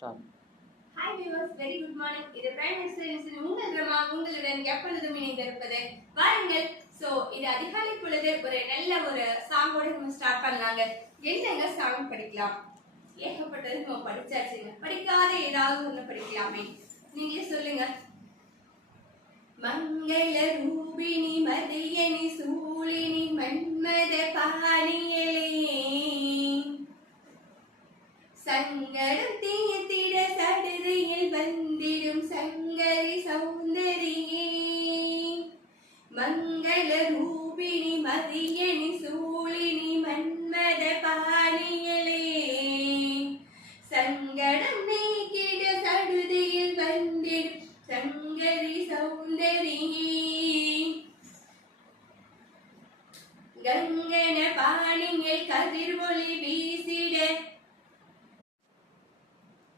Start. Hi viewers, very good morning. இது prime minister உங்கள் ரமா உங்களுடன் எப்பொழுதும் இணைந்திருப்பது வாருங்கள். சோ இது அதிகாலை பொழுது ஒரு நல்ல ஒரு சாங்கோட நம்ம ஸ்டார்ட் பண்ணலாங்க. என்னங்க சாங் படிக்கலாம்? ஏகப்பட்டது நம்ம படிச்சாச்சுங்க. படிக்காத ஏதாவது ஒண்ணு படிக்கலாமே, நீங்களே சொல்லுங்க. மங்கள ரூபிணி மதியனி சூழினி மன்மத பாணியலே சங்கடம் தீயத்திட சடுதியில் வந்த